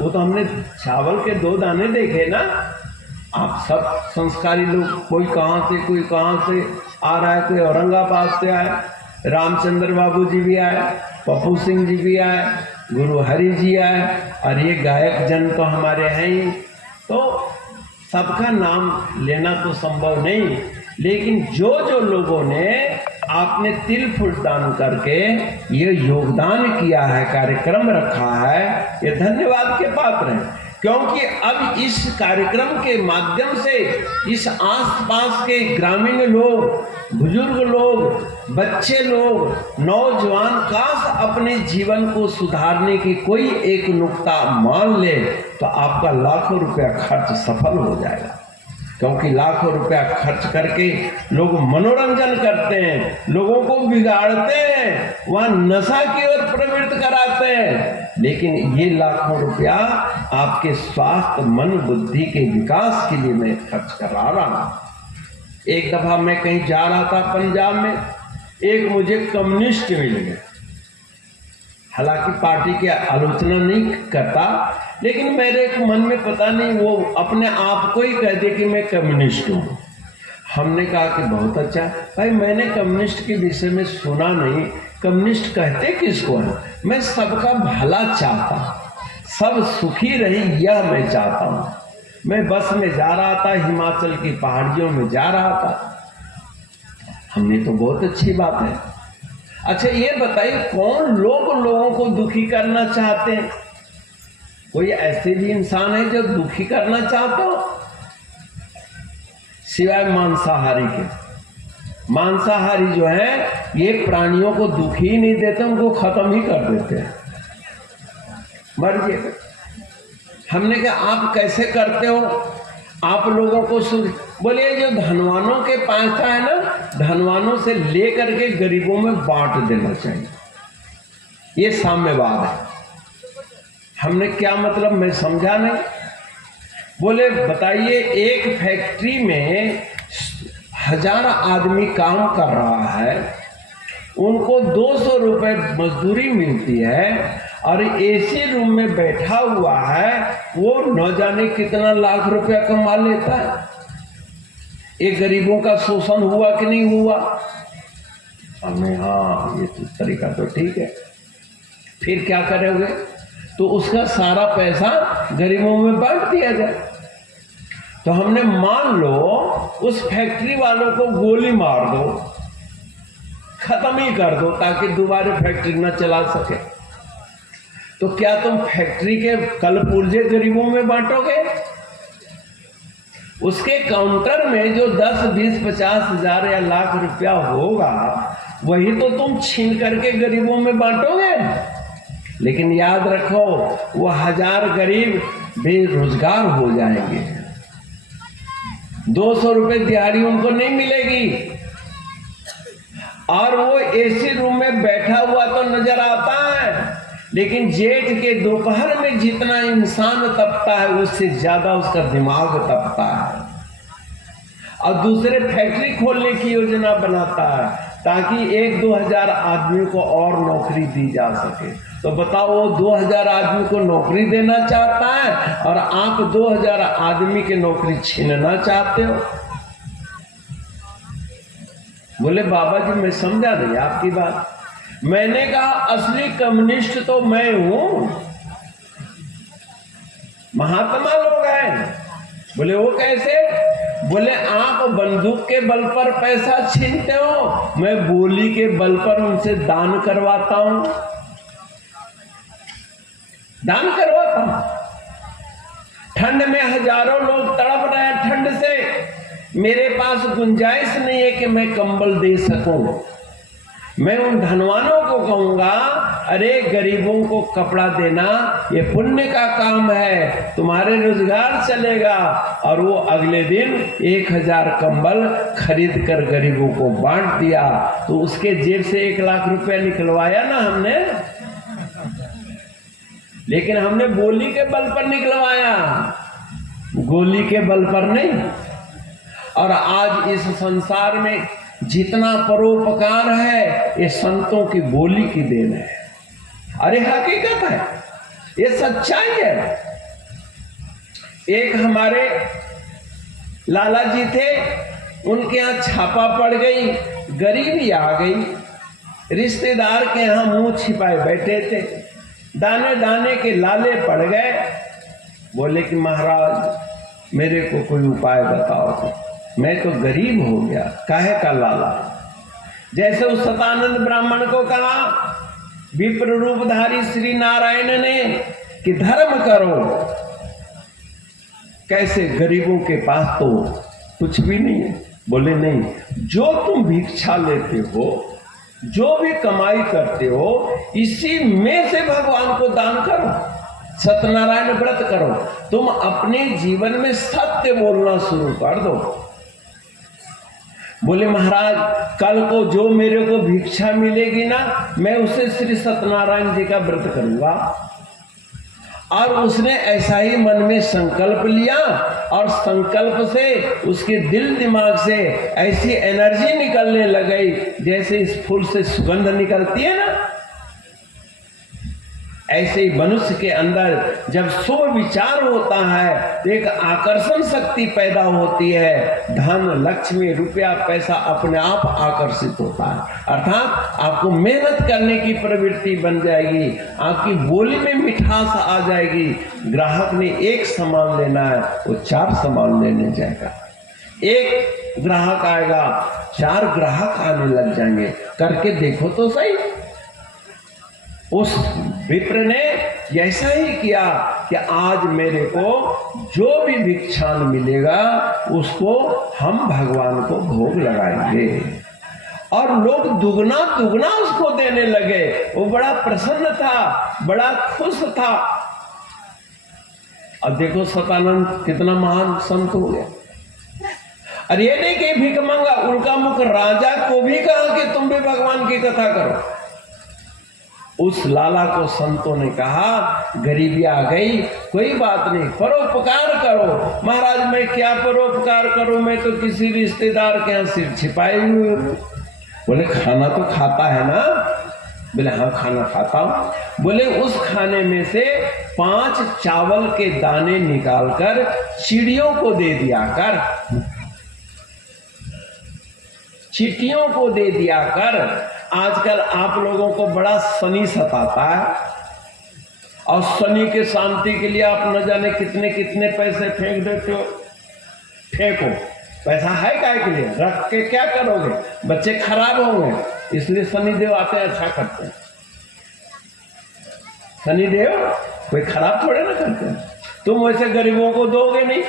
वो तो हमने चावल के 2 दाने देखे ना। आप सब संस्कारी लोग, कोई कहाँ से आ रहा है, कोई औरंगाबाद से आए, रामचंद्र बाबू जी भी आए, पप्पू सिंह जी भी आए, गुरु हरि जी आए, और ये गायक जन तो हमारे हैं ही। तो सबका नाम लेना तो संभव नहीं, लेकिन जो जो लोगों ने आपने तिल फुल दान करके ये योगदान किया है, कार्यक्रम रखा है, ये धन्यवाद के पात्र हैं। क्योंकि अब इस कार्यक्रम के माध्यम से इस आसपास के ग्रामीण लोग, बुजुर्ग लोग, बच्चे लोग, नौजवान काश अपने जीवन को सुधारने की कोई एक नुक्ता मान ले, तो आपका लाखों रुपया खर्च सफल हो जाएगा। क्योंकि लाखों रुपया खर्च करके लोग मनोरंजन करते हैं, लोगों को बिगाड़ते हैं, वहां नशा की ओर प्रवृत्त कराते हैं, लेकिन ये लाखों रुपया आपके स्वास्थ्य, मन, बुद्धि के विकास के लिए मैं खर्च करा रहा हूं। एक दफा मैं कहीं जा रहा था पंजाब में, एक मुझे कम्युनिस्ट मिल गए। हालांकि पार्टी की आलोचना नहीं करता, लेकिन मेरे मन में पता नहीं, वो अपने आप को ही कह दे कि मैं कम्युनिस्ट हूँ। हमने कहा कि बहुत अच्छा भाई, मैंने कम्युनिस्ट के विषय में सुना नहीं, कम्युनिस्ट कहते किसको है? मैं सबका भला चाहता, सब सुखी रहे, यह मैं चाहता हूँ। मैं बस में जा रहा था, हिमाचल की पहाड़ियों में जा रहा था। हमने तो बहुत अच्छी बात है। अच्छा ये बताइए, कौन लोगों को दुखी करना चाहते हैं? कोई ऐसे भी इंसान है जो दुखी करना चाहता हो? सिवाय मांसाहारी के। मांसाहारी जो है ये प्राणियों को दुखी ही नहीं देते, उनको खत्म ही कर देते हैं, मर गए। हमने कहा आप कैसे करते हो? आप लोगों को बोले जो धनवानों के पास है ना, धनवानों से लेकर के गरीबों में बांट देना चाहिए, ये साम्यवाद है। हमने क्या मतलब, मैं समझा नहीं। बोले बताइए, एक फैक्ट्री में 1000 आदमी काम कर रहा है, उनको 200 रुपए मजदूरी मिलती है, और एसी रूम में बैठा हुआ है, वो न जाने कितना लाख रुपया कमा लेता है। एक गरीबों का शोषण हुआ कि नहीं हुआ? हमें हाँ, ये तो तरीका तो ठीक है। फिर क्या करोगे? तो उसका सारा पैसा गरीबों में बांट दिया जाए। तो हमने मान लो उस फैक्ट्री वालों को गोली मार दो, खत्म ही कर दो, ताकि दोबारा फैक्ट्री न चला सके। तो क्या तुम फैक्ट्री के कल पुर्जे गरीबों में बांटोगे? उसके काउंटर में जो 10, 20, 50 हजार या लाख रुपया होगा, वही तो तुम छीन करके गरीबों में बांटोगे। लेकिन याद रखो, वो 1000 गरीब बेरोजगार हो जाएंगे, 200 रुपए दिहाड़ी उनको नहीं मिलेगी, और वो एसी रूम में बैठा हुआ तो नजर आता है, लेकिन जेठ के दोपहर में जितना इंसान तपता है, उससे ज्यादा उसका दिमाग तपता है। और दूसरे फैक्ट्री खोलने की योजना बनाता है, ताकि 1-2 हजार आदमी को और नौकरी दी जा सके। तो बताओ, वो 2000 आदमी को नौकरी देना चाहता है, और आप 2000 आदमी की नौकरी छीनना चाहते हो। बोले बाबा जी मैं समझा नहीं आपकी बात। मैंने कहा असली कम्युनिस्ट तो मैं हूं, महात्मा लोग हैं। बोले वो कैसे? बोले आप बंदूक के बल पर पैसा छीनते हो, मैं बोली के बल पर उनसे दान करवाता हूं, दान करवाता हूं। ठंड में हजारों लोग तड़प रहे हैं ठंड से, मेरे पास गुंजाइश नहीं है कि मैं कंबल दे सकूं। मैं उन धनवानों को कहूंगा, अरे गरीबों को कपड़ा देना ये पुण्य का काम है, तुम्हारे रोजगार चलेगा। और वो अगले दिन 1000 कंबल खरीद कर गरीबों को बांट दिया। तो उसके जेब से 1 लाख रुपया निकलवाया ना हमने, लेकिन हमने बोली के बल पर निकलवाया, गोली के बल पर नहीं। और आज इस संसार में जितना परोपकार है ये संतों की बोली की देन है। अरे हकीकत है, ये सच्चाई है। एक हमारे लाला जी थे, उनके यहाँ छापा पड़ गई, गरीबी आ गई, रिश्तेदार के यहाँ मुंह छिपाए बैठे थे, दाने दाने के लाले पड़ गए। बोले कि महाराज मेरे को कोई उपाय बताओ, मैं तो गरीब हो गया। काहे का लाला? जैसे उस सतानंद ब्राह्मण को कहा विप्र रूपधारी श्री नारायण ने कि धर्म करो, कैसे गरीबों के पास तो कुछ भी नहीं है। बोले नहीं, जो तुम भिक्षा लेते हो, जो भी कमाई करते हो, इसी में से भगवान को दान करो, सत्यनारायण व्रत करो। तुम अपने जीवन में सत्य बोलना शुरू कर दो। बोले महाराज कल को जो मेरे को भिक्षा मिलेगी ना, मैं उसे श्री सत्यनारायण जी का व्रत करूंगा। और उसने ऐसा ही मन में संकल्प लिया, और संकल्प से उसके दिल दिमाग से ऐसी एनर्जी निकलने लग गई जैसे इस फूल से सुगंध निकलती है ना। ऐसे ही मनुष्य के अंदर जब शुभ विचार होता है तो एक आकर्षण शक्ति पैदा होती है। धन लक्ष्मी रुपया पैसा अपने आप आकर्षित होता है, अर्थात आपको मेहनत करने की प्रवृत्ति बन जाएगी, आपकी बोली में मिठास आ जाएगी। ग्राहक ने 1 सामान लेना है, वो 4 सामान लेने जाएगा। 1 ग्राहक आएगा, 4 ग्राहक आने लग जाएंगे। करके देखो तो सही। उस विप्र ने ऐसा ही किया कि आज मेरे को जो भी भिक्षान मिलेगा उसको हम भगवान को भोग लगाएंगे। और लोग दुगना दुगना उसको देने लगे। वो बड़ा प्रसन्न था, बड़ा खुश था। अब देखो सतानंद कितना महान संत हो गया। अरे ये नहीं कि भिख मांगा, उनका मुख राजा को भी कहा कि तुम भी भगवान की कथा करो। उस लाला को संतों ने कहा गरीबी आ गई, कोई बात नहीं, परोपकार करो। महाराज मैं क्या परोपकार करूं, मैं तो किसी रिश्तेदार के यहाँ सिर छिपाए हुए हूं। बोले खाना तो खाता है ना? बोले हाँ खाना खाता हूं। बोले उस खाने में से 5 चावल के दाने निकालकर चिड़ियों को दे दिया कर, चींटियों को दे दिया कर। आजकल आप लोगों को बड़ा शनि सताता है, और शनि के शांति के लिए आप न जाने कितने कितने पैसे फेंक देते हो। फेंको, पैसा है काय के लिए, रख के क्या करोगे? बच्चे खराब होंगे, इसलिए शनिदेव आते हैं, अच्छा करते हैं। शनिदेव कोई खराब थोड़े ना करते हैं। तुम वैसे गरीबों को दोगे नहीं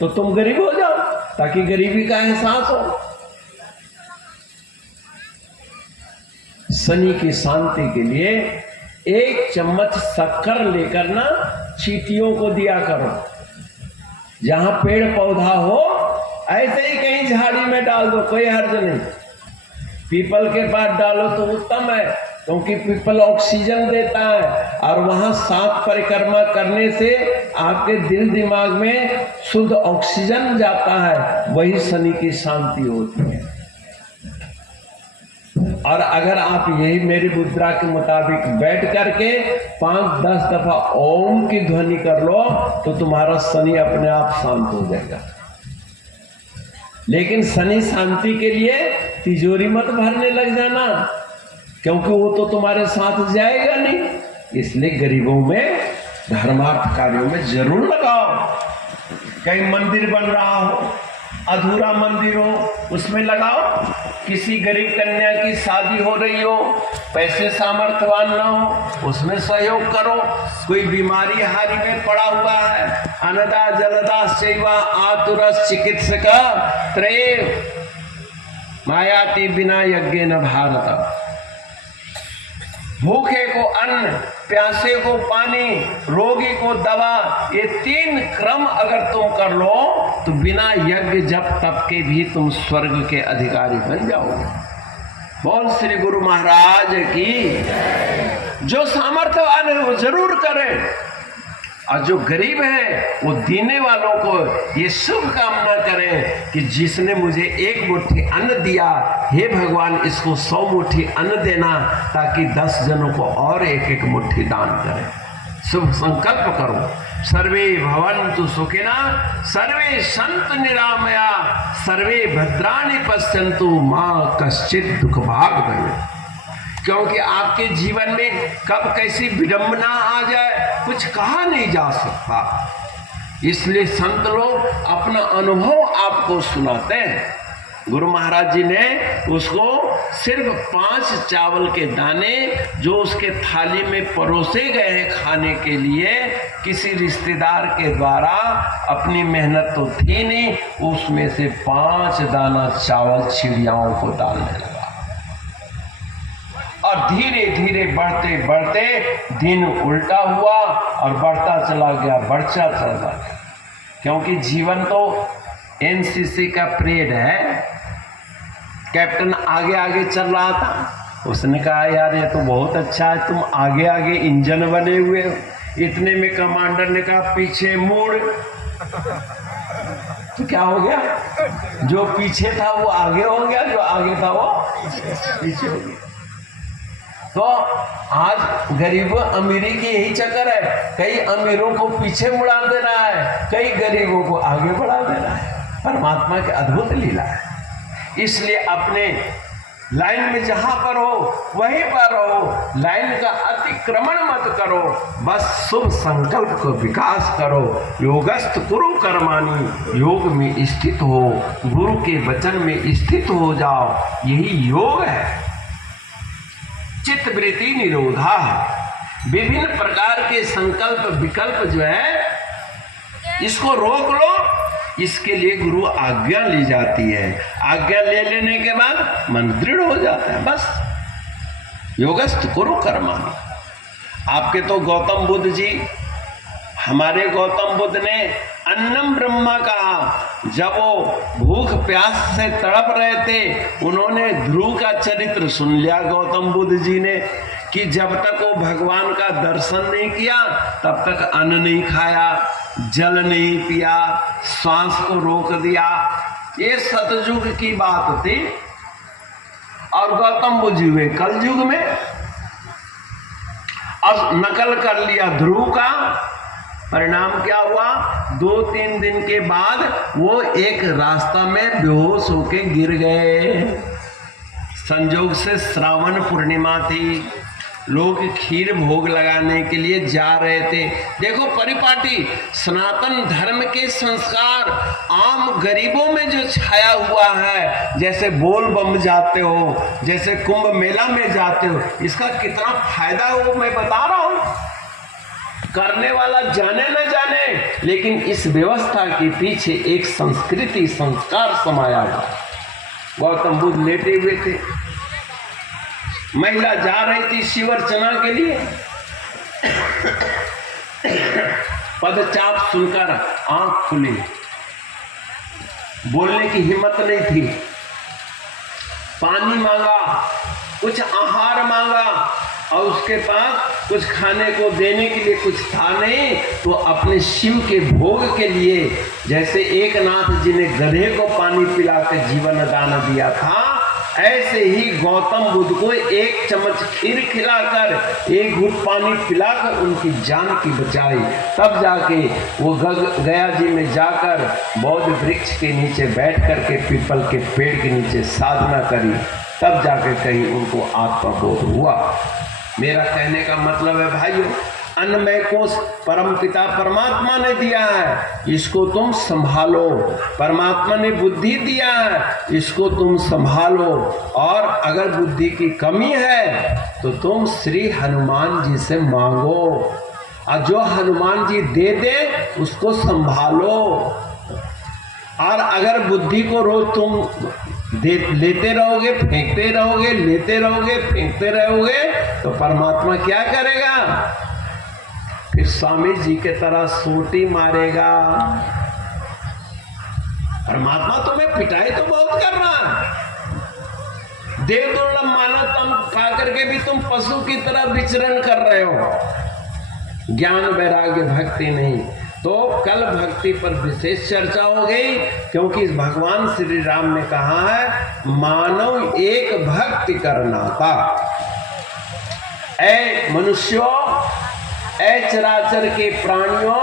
तो तुम गरीब हो जाओ, ताकि गरीबी का एहसास हो। शनि की शांति के लिए 1 चम्मच शक्कर लेकर ना चींटियों को दिया करो। जहां पेड़ पौधा हो ऐसे ही कहीं झाड़ी में डाल दो, कोई हर्ज नहीं। पीपल के पास डालो तो उत्तम है, क्योंकि पीपल ऑक्सीजन देता है, और वहां 7 परिक्रमा करने से आपके दिल दिमाग में शुद्ध ऑक्सीजन जाता है, वही शनि की शांति होती है। और अगर आप यही मेरी मुद्रा के मुताबिक बैठ करके 5-10 दफा ओम की ध्वनि कर लो तो तुम्हारा शनि अपने आप शांत हो जाएगा। लेकिन शनि शांति के लिए तिजोरी मत भरने लग जाना, क्योंकि वो तो तुम्हारे साथ जाएगा नहीं। इसलिए गरीबों में धर्मार्थ कार्यों में जरूर लगाओ। कहीं मंदिर बन रहा हो, अधूरा मंदिर हो, उसमें लगाओ। किसी गरीब कन्या की शादी हो रही हो, पैसे सामर्थ्यवान ना हो, उसमें सहयोग करो। कोई बीमारी हारी में पड़ा हुआ है, अनदा जलदा सेवा आतुरस चिकित्सका, त्रये मायाति बिना यज्ञ न भारत। भूखे को अन्न, प्यासे को पानी, रोगी को दवा, ये 3 क्रम अगर तुम कर लो तो बिना यज्ञ जप तप के भी तुम स्वर्ग के अधिकारी बन जाओगे। बोल श्री गुरु महाराज की। जो सामर्थ्यवान है वो जरूर करे, और जो गरीब है वो देने वालों को ये शुभ कामना करें कि जिसने मुझे 1 मुट्ठी अन्न दिया, हे भगवान इसको 100 मुट्ठी अन्न देना, ताकि 10 जनों को और 1-1 मुट्ठी दान करें। शुभ संकल्प करो। सर्वे भवन्तु सुखिनः, सर्वे सन्तु निरामया, सर्वे भद्राणि पश्यन्तु, मां कश्चित् दुख भाग भवेत्। क्योंकि आपके जीवन में कब कैसी विडंबना आ जाए कुछ कहा नहीं जा सकता, इसलिए संत लोग अपना अनुभव आपको सुनाते हैं। गुरु महाराज जी ने उसको सिर्फ 5 चावल के दाने जो उसके थाली में परोसे गए हैं खाने के लिए, किसी रिश्तेदार के द्वारा, अपनी मेहनत तो थी नहीं, उसमें से 5 दाना चावल चिड़ियाओं को डालने लगा। और धीरे धीरे बढ़ते बढ़ते दिन उल्टा हुआ और बढ़ता चला गया, बढ़ता चला गया। क्योंकि जीवन तो एनसीसी का परेड है। कैप्टन आगे आगे चल रहा था, उसने कहा यार ये तो बहुत अच्छा है, तुम आगे आगे इंजन बने हुए हो। इतने में कमांडर ने कहा पीछे मुड़। तो क्या हो गया, जो पीछे था वो आगे हो गया, जो आगे था वो पीछे हो गया। तो आज गरीबों अमीरी की यही चक्कर है, कई अमीरों को पीछे मुड़ा दे रहा है, कई गरीबों को आगे बढ़ा दे रहा है। परमात्मा की अद्भुत लीला है। इसलिए अपने लाइन में जहां पर हो वहीं पर रहो, लाइन का अतिक्रमण मत करो, बस शुभ संकल्प को विकास करो। योगस्थ कुरु कर्माणि, योग में स्थित हो, गुरु के वचन में स्थित हो जाओ, यही योग है। चित्त वृत्ति निरोधा, विभिन्न प्रकार के संकल्प विकल्प जो है इसको रोक लो, इसके लिए गुरु आज्ञा ली जाती है। आज्ञा ले लेने के बाद मन दृढ़ हो जाता है। बस योगस्थ कुरु कर्माणि। आपके तो गौतम बुद्ध जी, हमारे गौतम बुद्ध ने अन्नम ब्रह्मा कहा। जब वो भूख प्यास से तड़प रहे थे, उन्होंने ध्रुव का चरित्र सुन लिया गौतम बुद्ध जी ने, कि जब तक वो भगवान का दर्शन नहीं किया तब तक अन्न नहीं खाया, जल नहीं पिया, श्वास को रोक दिया। ये सतयुग की बात थी। और गौतम बुद्ध जी हुए कलयुग में, अब नकल कर लिया ध्रुव का। परिणाम क्या हुआ, 2-3 दिन के बाद वो एक रास्ता में बेहोश होके गिर गए। संजोग से श्रावण पूर्णिमा थी, लोग खीर भोग लगाने के लिए जा रहे थे। देखो परिपाटी, सनातन धर्म के संस्कार आम गरीबों में जो छाया हुआ है, जैसे बोल बम जाते हो, जैसे कुंभ मेला में जाते हो, इसका कितना फायदा है वो मैं बता रहा हूं। करने वाला जाने न जाने, लेकिन इस व्यवस्था के पीछे एक संस्कृति संस्कार समाया हुआ। गौतम बुद्ध लेटे हुए थे, महिला जा रही थी शिव अर्चना के लिए, पदचाप सुनकर आंख खुली, बोलने की हिम्मत नहीं थी। पानी मांगा, कुछ आहार मांगा, और उसके पास कुछ खाने को देने के लिए कुछ था नहीं, तो अपने शिव के भोग के लिए, जैसे एक नाथ जी ने गधे को पानी पिलाकर जीवन दान दिया था, ऐसे ही गौतम बुद्ध को 1 चम्मच खीर खिलाकर, 1 घूंट पानी पिलाकर उनकी जान की बचाई। तब जाके वो गया जी में जाकर बौद्ध वृक्ष के नीचे बैठ करके, पीपल के पेड़ के नीचे साधना करी, तब जाके कहीं उनको आत्मबोध हुआ। मेरा कहने का मतलब है भाइयों, अन्नमय कोश परम पिता परमात्मा ने दिया है, इसको तुम संभालो। परमात्मा ने बुद्धि दिया है, इसको तुम संभालो। और अगर बुद्धि की कमी है तो तुम श्री हनुमान जी से मांगो, और जो हनुमान जी दे दे उसको संभालो। और अगर बुद्धि को रोज तुम लेते रहोगे, फेंकते रहोगे, लेते रहोगे, फेंकते रहोगे, तो परमात्मा क्या करेगा? फिर स्वामी जी के तरह सोटी मारेगा। परमात्मा तुम्हें पिटाई तो बहुत कर रहा है। देव दुर्लभ मानव तम खा करके भी तुम पशु की तरह विचरण कर रहे हो। ज्ञान वैराग्य भक्ति नहीं। तो कल भक्ति पर विशेष चर्चा हो गई, क्योंकि भगवान श्री राम ने कहा है मानव एक भक्ति करना था। ऐ मनुष्यों, ऐ चराचर के प्राणियों,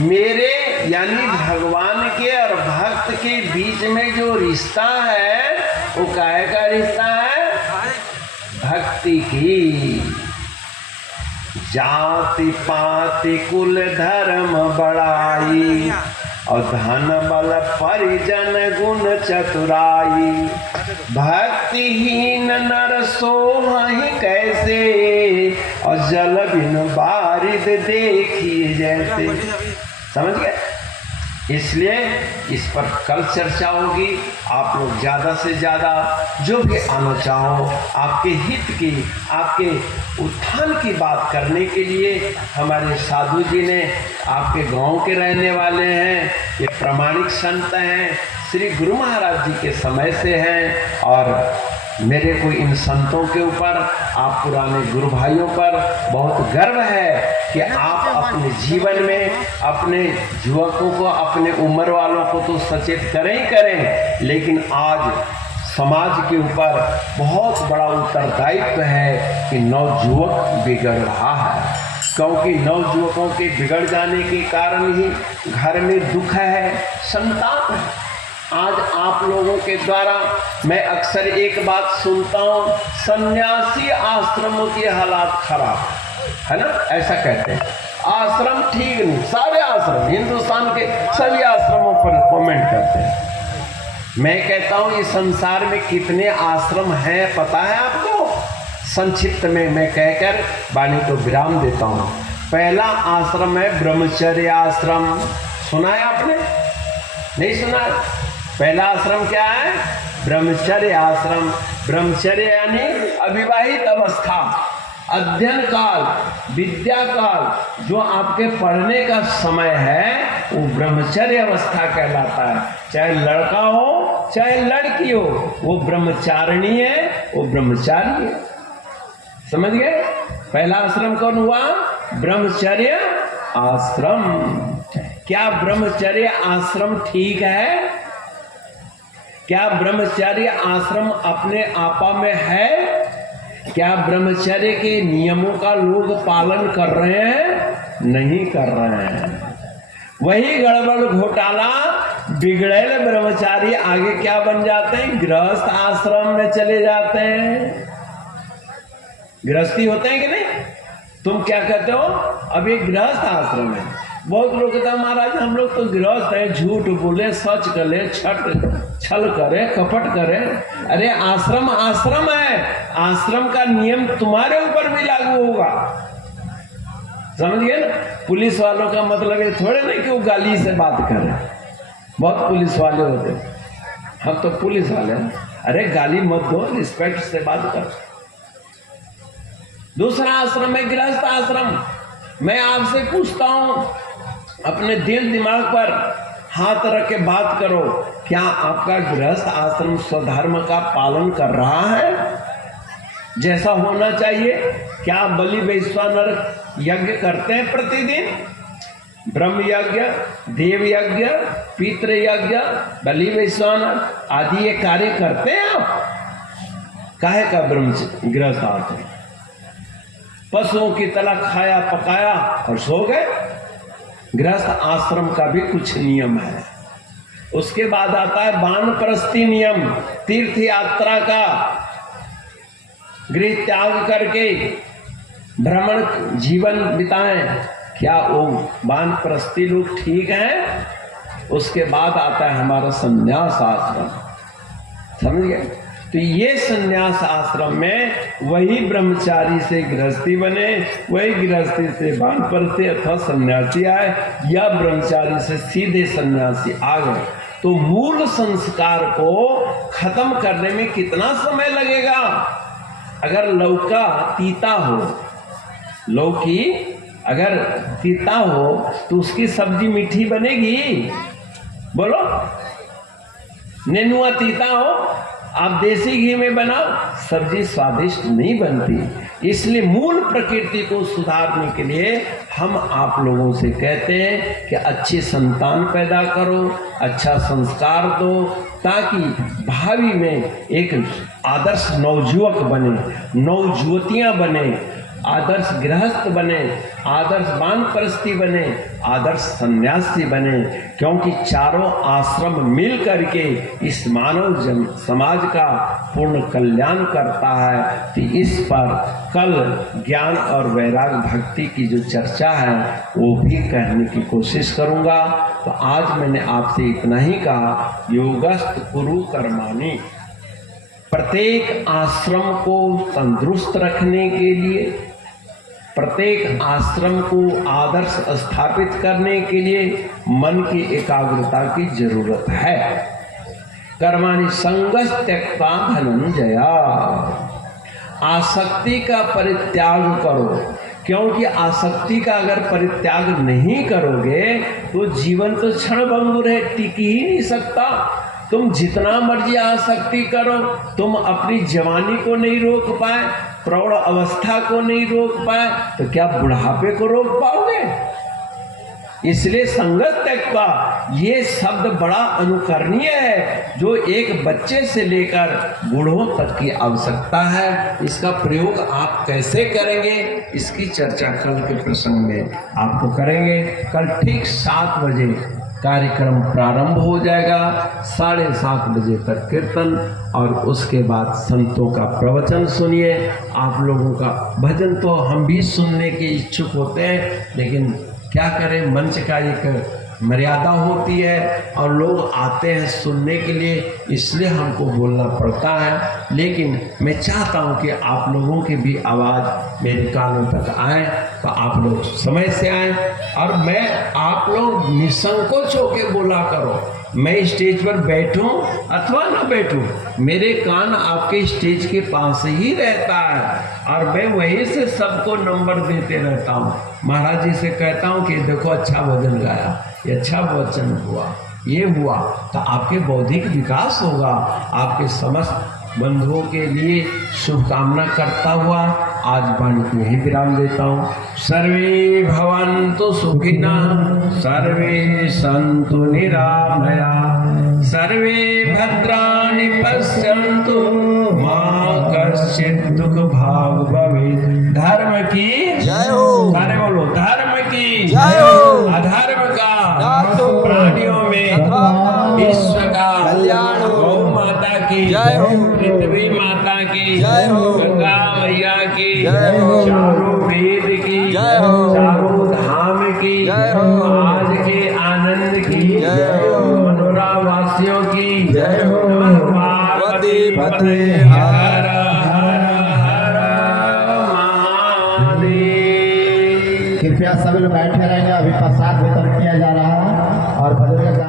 मेरे यानी भगवान के और भक्त के बीच में जो रिश्ता है वो काहे का रिश्ता है? भक्ति की। जाति पाति कुल धर्म बड़ाई और धन बल परिजन गुण चतुराई, भक्तिहीन नर सोहहि कैसे और जल बिन बारिद देखिए जैसे। समझ गए? इसलिए इस पर कल चर्चा होगी। आप लोग ज़्यादा से ज़्यादा जो भी आना चाहो, आपके हित की, आपके उत्थान की बात करने के लिए हमारे साधु जी ने, आपके गांव के रहने वाले हैं, ये प्रामाणिक संत हैं, श्री गुरु महाराज जी के समय से हैं। और मेरे को इन संतों के ऊपर, आप पुराने गुरु भाइयों पर बहुत गर्व है कि आप अपने जीवन में अपने युवकों को, अपने उम्र वालों को तो सचेत करें ही करें, लेकिन आज समाज के ऊपर बहुत बड़ा उत्तरदायित्व है कि नवयुवक बिगड़ रहा है। क्योंकि नवयुवकों के बिगड़ जाने के कारण ही घर में दुख है, संताप है। आज आप लोगों के द्वारा मैं अक्सर एक बात सुनता हूँ, सन्यासी आश्रमों की हालात खराब है ना, ऐसा कहते हैं। आश्रम ठीक नहीं, सारे आश्रम, हिंदुस्तान के सभी आश्रमों पर कमेंट करते हैं। मैं कहता हूँ इस संसार में कितने आश्रम हैं पता है आपको? संक्षिप्त में मैं कहकर वाणी को विराम देता हूँ। पहला आश्रम है ब्रह्मचर्य आश्रम। सुना है आपने? नहीं सुना? पहला आश्रम क्या है? ब्रह्मचर्य आश्रम। ब्रह्मचर्य यानी अविवाहित अवस्था, अध्ययन काल, विद्या काल, जो आपके पढ़ने का समय है वो ब्रह्मचर्य अवस्था कहलाता है। चाहे लड़का हो चाहे लड़की हो, वो ब्रह्मचारिणी है, वो ब्रह्मचारी है। समझ गए? पहला आश्रम कौन हुआ? ब्रह्मचर्य आश्रम। क्या ब्रह्मचर्य आश्रम ठीक है? क्या ब्रह्मचर्य आश्रम अपने आपा में है? क्या ब्रह्मचर्य के नियमों का लोग पालन कर रहे हैं? नहीं कर रहे हैं। वही गड़बड़ घोटाला, बिगड़ेल ब्रह्मचारी आगे क्या बन जाते हैं? गृहस्थ आश्रम में चले जाते हैं। गृहस्थी होते हैं कि नहीं? तुम क्या कहते हो? अब ये गृहस्थ आश्रम है। बहुत लोग कहते हैं महाराज हम लोग तो गृहस्थ है, झूठ बोले, सच करे, छल करे, कपट करे। अरे आश्रम आश्रम है, आश्रम का नियम तुम्हारे ऊपर भी लागू होगा। समझ गए ना? पुलिस वालों का मतलब ये थोड़े नहीं कि वो गाली से बात करे। बहुत पुलिस वाले होते, हम तो पुलिस वाले हैं। अरे गाली मत दो, रिस्पेक्ट से बात कर। दूसरा आश्रम है गृहस्थ आश्रम। मैं आपसे पूछता हूं, अपने दिल दिमाग पर हाथ रख के बात करो, क्या आपका गृहस्थ आश्रम स्वधर्म का पालन कर रहा है जैसा होना चाहिए? क्या बलि वैश्वानर यज्ञ करते हैं प्रतिदिन? ब्रह्म यज्ञ, देव यज्ञ, पितृ यज्ञ, बलि वैश्वानर आदि ये कार्य करते हैं आप? काहे का गृहस्थ आश्रम? पशुओं की तरह खाया पकाया और सो गए? गृहस्थ आश्रम का भी कुछ नियम है। उसके बाद आता है वानप्रस्थी नियम। तीर्थ यात्रा का गृह त्याग करके भ्रमण जीवन बिताएं, क्या वो वानप्रस्थी लोग ठीक हैं? उसके बाद आता है हमारा संन्यास आश्रम। समझ गए? तो ये संन्यास आश्रम में वही ब्रह्मचारी से गृहस्थी बने, वही गृहस्थी से वानप्रस्थी अथवा सन्यासी आए, या ब्रह्मचारी से सीधे सन्यासी आ गए। तो मूल संस्कार को खत्म करने में कितना समय लगेगा? अगर लौका तीता हो, लौकी अगर तीता हो तो उसकी सब्जी मीठी बनेगी? बोलो। नेनुआ तीता हो, आप देसी घी में बनाओ, सब्जी स्वादिष्ट नहीं बनती। इसलिए मूल प्रकृति को सुधारने के लिए हम आप लोगों से कहते हैं कि अच्छे संतान पैदा करो, अच्छा संस्कार दो, ताकि भावी में एक आदर्श नवयुवक बने, नवयुवतियां बने, आदर्श गृहस्थ बने, आदर्श वानप्रस्थी बने, आदर्श सन्यासी बने। क्योंकि चारों आश्रम मिल करके इस मानव जन समाज का पूर्ण कल्याण करता है। तो इस पर कल ज्ञान और वैराग भक्ति की जो चर्चा है वो भी कहने की कोशिश करूंगा। तो आज मैंने आपसे इतना ही कहा, योगस्थ कुरु कर्माणि। प्रत्येक आश्रम को तंदुरुस्त रखने के लिए, प्रत्येक आश्रम को आदर्श स्थापित करने के लिए मन की एकाग्रता की जरूरत है। कर्माणि संगस् त्यक्त्वा धनंजय। आसक्ति का परित्याग करो, क्योंकि आसक्ति का अगर परित्याग नहीं करोगे तो जीवन तो क्षणभंगुर है, टिक ही नहीं सकता। तुम जितना मर्जी आसक्ति करो, तुम अपनी जवानी को नहीं रोक पाए, प्रौढ़ अवस्था को नहीं रोक पाए, तो क्या बुढ़ापे को रोक पाओगे? इसलिए संगत त्यक्त्वा ये शब्द बड़ा अनुकरणीय है, जो एक बच्चे से लेकर बूढ़ों तक की आवश्यकता है। इसका प्रयोग आप कैसे करेंगे, इसकी चर्चा कल के प्रसंग में आपको करेंगे। कल ठीक 7 बजे कार्यक्रम प्रारंभ हो जाएगा, 7:30 बजे तक कीर्तन, और उसके बाद संतों का प्रवचन सुनिए। आप लोगों का भजन तो हम भी सुनने के इच्छुक होते हैं, लेकिन क्या करें, मंच का एक मर्यादा होती है और लोग आते हैं सुनने के लिए, इसलिए हमको बोलना पड़ता है। लेकिन मैं चाहता हूं कि आप लोगों की भी आवाज़ मेरे कानों तक आए, तो आप लोग समय से आए, और मैं आप लोग निसंकोच होकर बोला करो। मैं स्टेज पर बैठूं अथवा ना बैठूं, मेरे कान आपके स्टेज के पास ही रहता है, और मैं वहीं से सबको नंबर देते रहता हूँ। महाराज जी से कहता हूँ कि देखो अच्छा भजन गाया, ये अच्छा वचन हुआ, ये हुआ, तो आपके बौद्धिक विकास होगा। आपके समस्त बंधुओं के लिए शुभकामना करता हुआ आज वाणी को यही विराम देता हूँ। सर्वे भवन्तु सुखिनः, सर्वे सन्तु निरामया, सर्वे भद्राणि पश्यन्तु, मा कश्चित् दुःख भाग् भवेत्। धर्म की जय हो, सारे बोलो धर्म की जय हो। अधर्म का प्राणियों में विश्व का कल्याण हो। गौ माता की जय हो, पृथ्वी माता की जय हो, गंगा मैया की जय हो, चारों वेद की जय हो, चारों धाम की जय हो, आज के आनंद की जय हो, मनोरा वासियों की जय हो। पार्वती पते हर हर हर महादेव। कृपया सभी लोग बैठे रहेंगे, अभी प्रसाद वितरण किया जा रहा है।